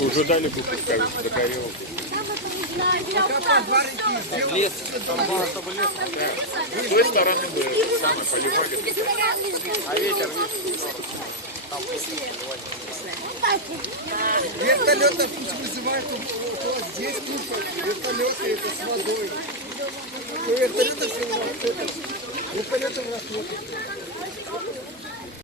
Уже дали бы пускать, закорел. Лес, там было, чтобы лес. С той стороны бы самое поливали. А ветер, там вертолета пусть вызывают, здесь куча вертолеты, это с водой. У вертолета все вертолета у нас нет.